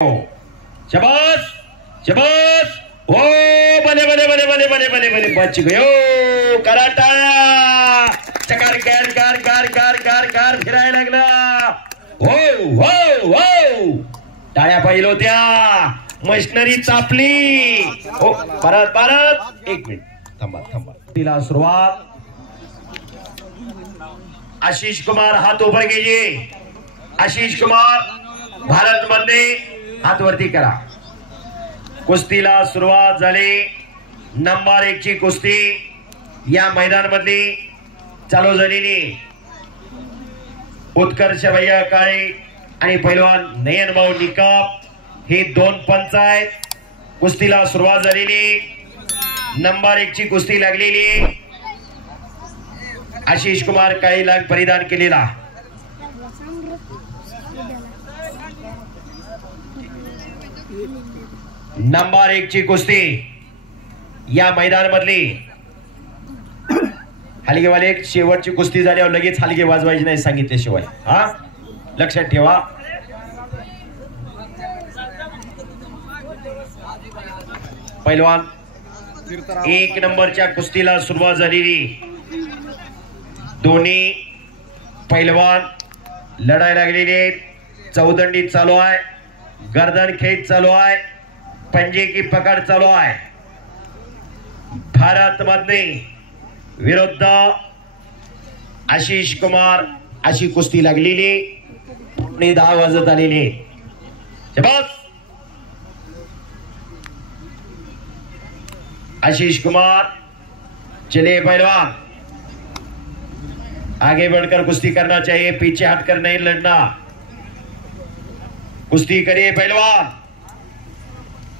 शाबाश शाबाश ओ भले भले भले भले भले भले भले बच गयो कराटा चकार car car car car car car फिरायला लागला हो हो हो टाळ्या पाहिलं होत्या मशिनरी चापली हो परत परत एक मिनिट थांबा थांबा तिला सुरुवात आशिष कुमार हात ऊपर कीजिए आशिष कुमार भारत मध्ये हात वरती करा कुस्तीला सुरुवात झाली नंबर 1 ची कुस्ती या मैदान मधली चालू झालेली उत्कर्ष भैया काळे आणि पैलवान नयन भाऊ निकम हे दोन पंच आहेत कुस्तीला सुरुवात झालेली नंबर 1 ची कुस्ती लागलेली आशिष कुमार काळे लाग परिधान केलेला नंबर 1 ची कुस्ती या मैदान मधली हलगेवाले शेवटची कुस्ती झाल्यावर लगेच हलगे वाजवायचे नाही सांगितल्याशिवाय हा लक्षात ठेवा पैलवान 1 नंबरच्या कुस्तीला सुरुवात झालेली दोन्ही पैलवान लढाई लागलेली चौदंडी चालू आहे गर्दन खेच चालू आहे पंजे की पकड़ चालू आहे भारत मध्ये विरुद्ध आशिष कुमार अशी कुस्ती लागलेली 10 वाजत आलेली शाबाश आशिष कुमार चले पहलवान आगे बढ़कर कुश्ती करना चाहिए पीछे हटकर नहीं लड़ना कुश्ती करिए पहलवान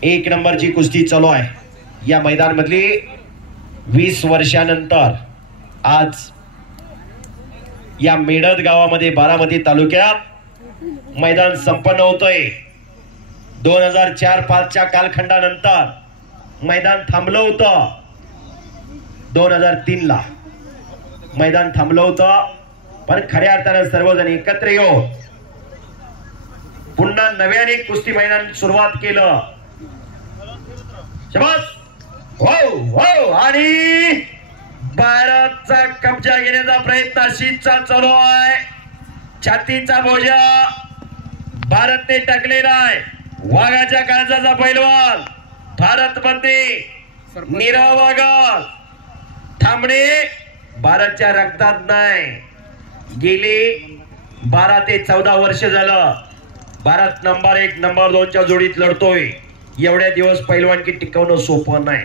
1 नंबरची कुस्ती चालू आहे या मैदान मधली 20 वर्षानंतर आज या मेडद गावामध्ये बारामती तालुक्यात मैदान संपन्न होतोय 2004-5 च्या कालखंडानंतर मैदान थांबलं होतं 2003 ला मैदान थांबलं होतं पण खऱ्या अर्थाने सर्वजण एकत्र येऊन पुन्हा नव्याने कुस्ती मैदान सुरुवात केलं शाबाश हो हो आणि भारतचा कब्जा घेण्याचा प्रयत्न आशिषचा चालू आहे छातीचा बोजा भारतने टाकलेला आहे वाघाच्या काळजाचा पैलवान भारत मध्ये नीरव वाघ थांबणे भारतच्या रक्तात नाही गेली 12 ते 14 वर्ष झालं भारत नंबर 1 नंबर 2 च्या जोडीत लढतोय एवढ्या दिवस पैलवानकी टिकवणं सोपं नाही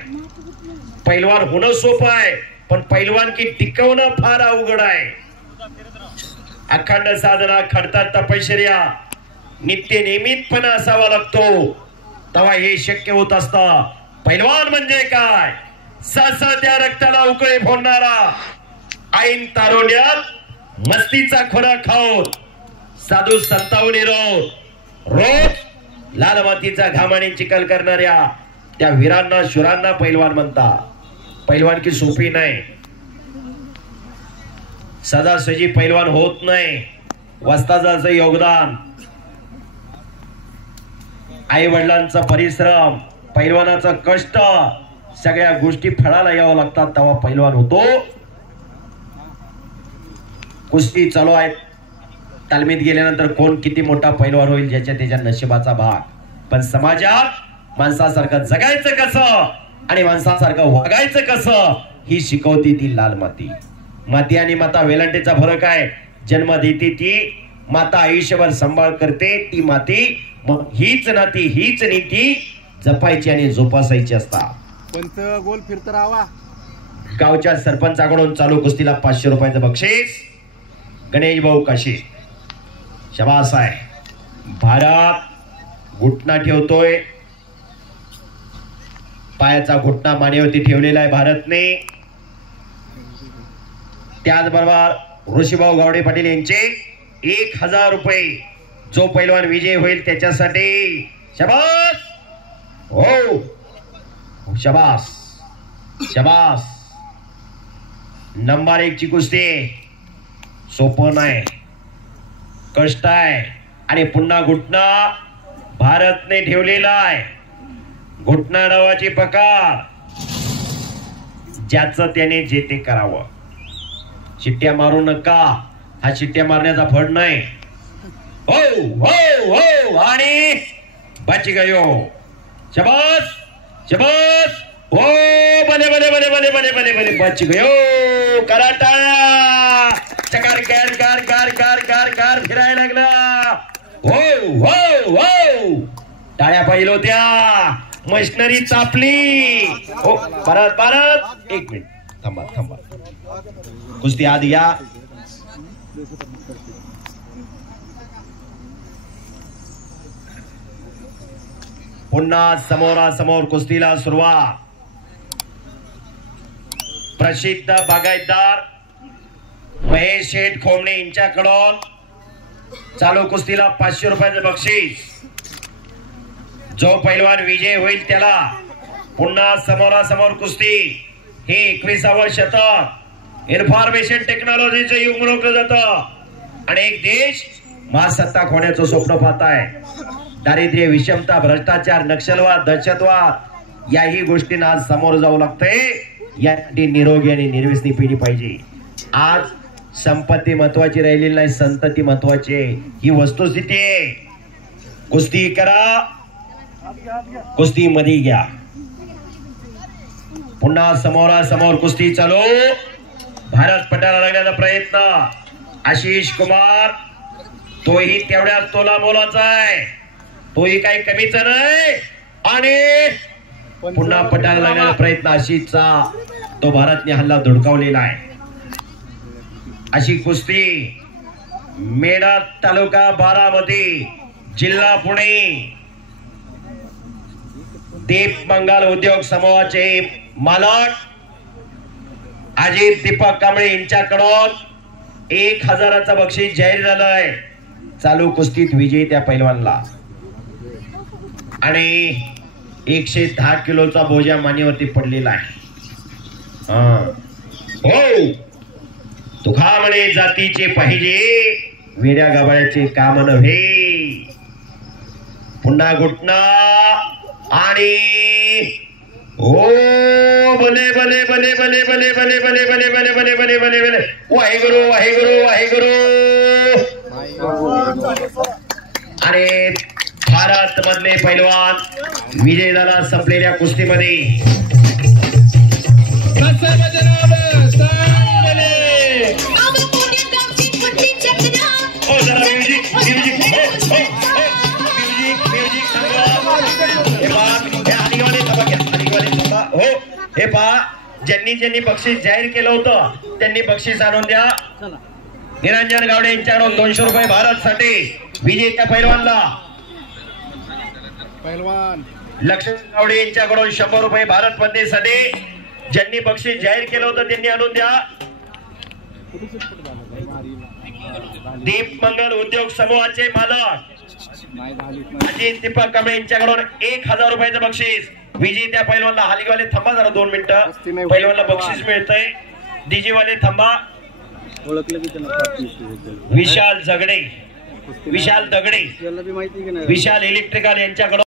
पैलवान होणं सोपं आहे पण पैलवानकी टिकवणं फार अवघड आहे अखंड साधना खडतात तपश्चर्या नित्य नियमितपणा असावा लागतो तेव्हा हे शक्य होत असतं पैलवान म्हणजे काय त्या रक्ताला उकळी फोडणारा ऐन तारुण्यात मस्तीचा खोराक खाऊन साधू संतावणी रोज लाल मातीचा घामाने चिखल करणाऱ्या त्या वीरांना शुरांना पैलवान म्हणतात पैलवानकी सोपी नाही सदासजी पैलवान होत नाही वस्तादाचं योगदान आई वडिलांचा परिश्रम पैलवानाचा कष्ट सगळ्या गोष्टी फळाला यावं लागतात तेव्हा पैलवान होतो कुस्ती चालू आहे तालमीत गेल्यानंतर कोण किती मोठा पैलवान होईल ज्याच्या त्याच्या नशिबाचा भाग पण समाजात माणसासारखं जगायचं कसं आणि माणसासारखं वागायचं कसं ही शिकवती ती लाल माती माती आणि माता वेलांटीचा फरक आहे जन्म देते ती माता आयुष्यभर सांभाळ करते ती माती हीच नाती हीच नीती जपायची आणि जोपासायची असतात पंच गोल फिरत राहावा गावच्या सरपंचाकडून चालू कुस्तीला 500 रुपयाचं बक्षीस गणेश भाऊ काशी शाबास आहे भारत घुटना ठेवतोय पायाचा घुटना मानेवरती ठेवलेला आहे भारतने त्याचबरोबर ऋषीभाऊ गावडे पाटील यांचे 1000 रुपये जो पैलवान विजय होईल त्याच्यासाठी शाबास हो शाबास शाबास नंबर 1 ची कुस्ती सोपं नाही कष्ट आहे आणि पुन्हा घुटना भारतने ठेवलेला आहे घुटना नावाची पकार, ज्याचं त्याने जे ते करावं. शिट्ट्या मारू नका, हा शिट्ट्या मारण्याचा फळ नाही. हो हो हो आणि बच गयो. शबास शबास. हो भले भले भले भले भले भले भले बच गयो. कराटा चकार गार गार गार गार गार गार फिरायला लागला. हो हो हो टाळ्या पाहिलं होत्या, मशिनरी चापली. हो परत परत एक मिनिट थांबा थांबा. कुस्ती आत घ्या. पुन्हा समोरासमोर कुस्तीला सुरुवात. प्रसिद्ध बागायतदार महेश शेठ खोमणे यांच्याकडून चालू कुस्तीला 500 रुपयाचं बक्षीस. जो पैलवान विजय होईल त्याला पुन्हा समोरासमोर कुस्ती. हे 21वे शतक इन्फॉर्मेशन टेक्नॉलॉजीचं युग म्हणलं जातं आणि एक देश महासत्ता होण्याचं स्वप्न पाहत आहे. दारिद्र्य, विषमता, भ्रष्टाचार, नक्षलवाद, दहशतवाद याही गोष्टींना आज समोर जावं लागतंय. यासाठी निरोगी आणि निर्व्यसनी पिढी पाहिजे. आज संपत्ती महत्वाची राहिलेली नाही, संतती महत्वाची आहे. ही वस्तुस्थिती आहे. कुस्ती करा, कुस्ती मध्ये घ्या. पुन्हा समोरासमोर कुस्ती चालू. भारत पटाला लागण्याचा प्रयत्न. आशिष कुमार तोही तेवढ्याच तोला मोलाचा आहे, तोही काही कमीचा नाही. आणि पुन्हा पटाला लागण्याचा प्रयत्न आशिषचा. तो भारतने हल्ला धुडकावलेला आहे. अशी कुस्ती मेढा तालुका बारामती जिल्हा पुणे दीप मंगल उद्योग समूहाचे मालक अजित दीपक कांबळे यांच्याकडून 1000चं बक्षीस जाहीर झालंय. चालू कुस्तीत विजयी त्या पैलवानला आणि 110 किलोचा बोजा मानेवरती पडलेला आहे. हो तुखा म्हणे जातीचे पाहिजे, वेड्या गाबाळ्याचे काम नव्हे. पुन्हा घुटना आणि हो भले भले भले भले भले भले भले भले भले भले भले भले भले. वाहेगुरु वाहेगुरु वाहेगुरु. आणि भारत मधले पैलवान विजय झाला संपलेल्या कुस्तीमध्ये. हो हे पहा, ज्यांनी ज्यांनी बक्षीस जाहीर केलं होतं त्यांनी बक्षीस आणून द्या. निरंजन गावडे यांच्याकडून 200 रुपये भारतसाठी विजेत्या पैलवानला. लक्ष्मण गावडे यांच्याकडून 100 रुपये भारत स्पर्धेसाठी. ज्यांनी बक्षीस जाहीर केलं होतं त्यांनी आणून द्या. दीप मंगल उद्योग समूहाचे मालक अजित दीपक कांबळे यांच्याकडून 1000 रुपयाचं बक्षीस विजेत्या पैलवानला. हालीवाले थांबा जरा 2 मिनिटं, पैलवानला बक्षीस मिळतंय. डीजे वाले थांबा. विशाल झगडे, विशाल दगडे, विशाल इलेक्ट्रिकल यांच्याकडून